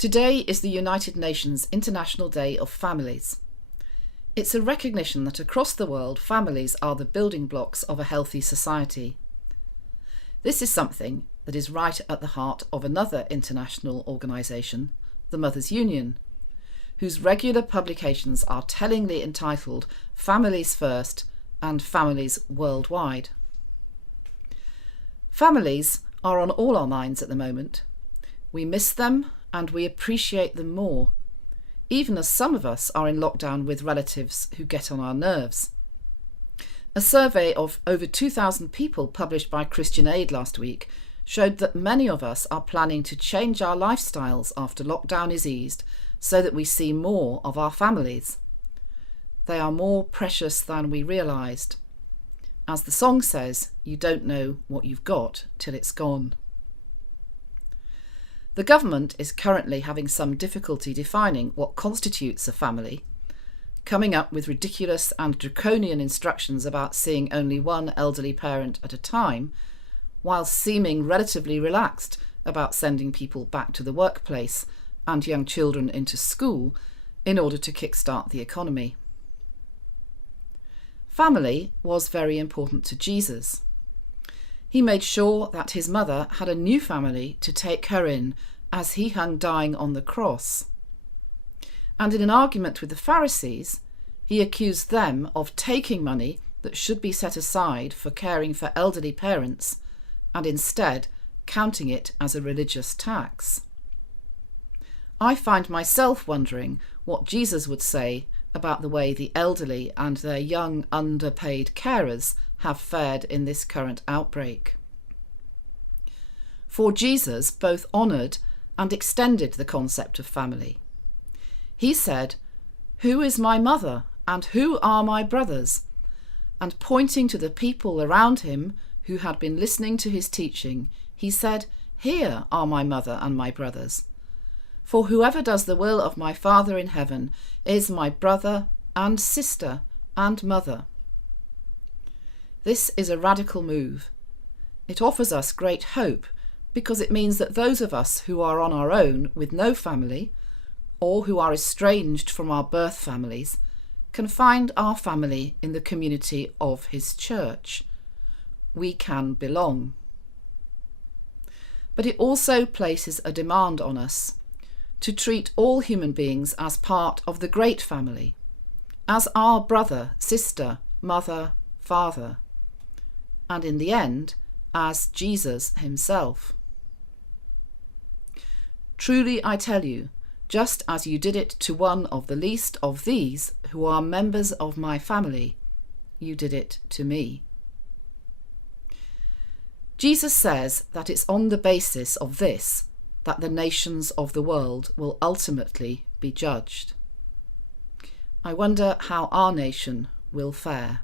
Today is the United Nations International Day of Families. It's a recognition that across the world, families are the building blocks of a healthy society. This is something that is right at the heart of another international organisation, the Mothers' Union, whose regular publications are tellingly entitled Families First and Families Worldwide. Families are on all our minds at the moment. We miss them and we appreciate them more, even as some of us are in lockdown with relatives who get on our nerves. A survey of over 2,000 people published by Christian Aid last week showed that many of us are planning to change our lifestyles after lockdown is eased so that we see more of our families. They are more precious than we realised. As the song says, you don't know what you've got till it's gone. The government is currently having some difficulty defining what constitutes a family, coming up with ridiculous and draconian instructions about seeing only one elderly parent at a time, while seeming relatively relaxed about sending people back to the workplace and young children into school in order to kickstart the economy. Family was very important to Jesus. He made sure that his mother had a new family to take her in as he hung dying on the cross. And in an argument with the Pharisees, he accused them of taking money that should be set aside for caring for elderly parents and instead counting it as a religious tax. I find myself wondering what Jesus would say about the way the elderly and their young underpaid carers have fared in this current outbreak. For Jesus both honoured and extended the concept of family. He said, "Who is my mother and who are my brothers?" And pointing to the people around him who had been listening to his teaching, he said, "Here are my mother and my brothers. For whoever does the will of my Father in heaven is my brother and sister and mother." This is a radical move. It offers us great hope because it means that those of us who are on our own with no family, or who are estranged from our birth families, can find our family in the community of his church. We can belong. But it also places a demand on us to treat all human beings as part of the great family, as our brother, sister, mother, father, and in the end, as Jesus himself. Truly I tell you, just as you did it to one of the least of these who are members of my family, you did it to me. Jesus says that it's on the basis of this that the nations of the world will ultimately be judged. I wonder how our nation will fare.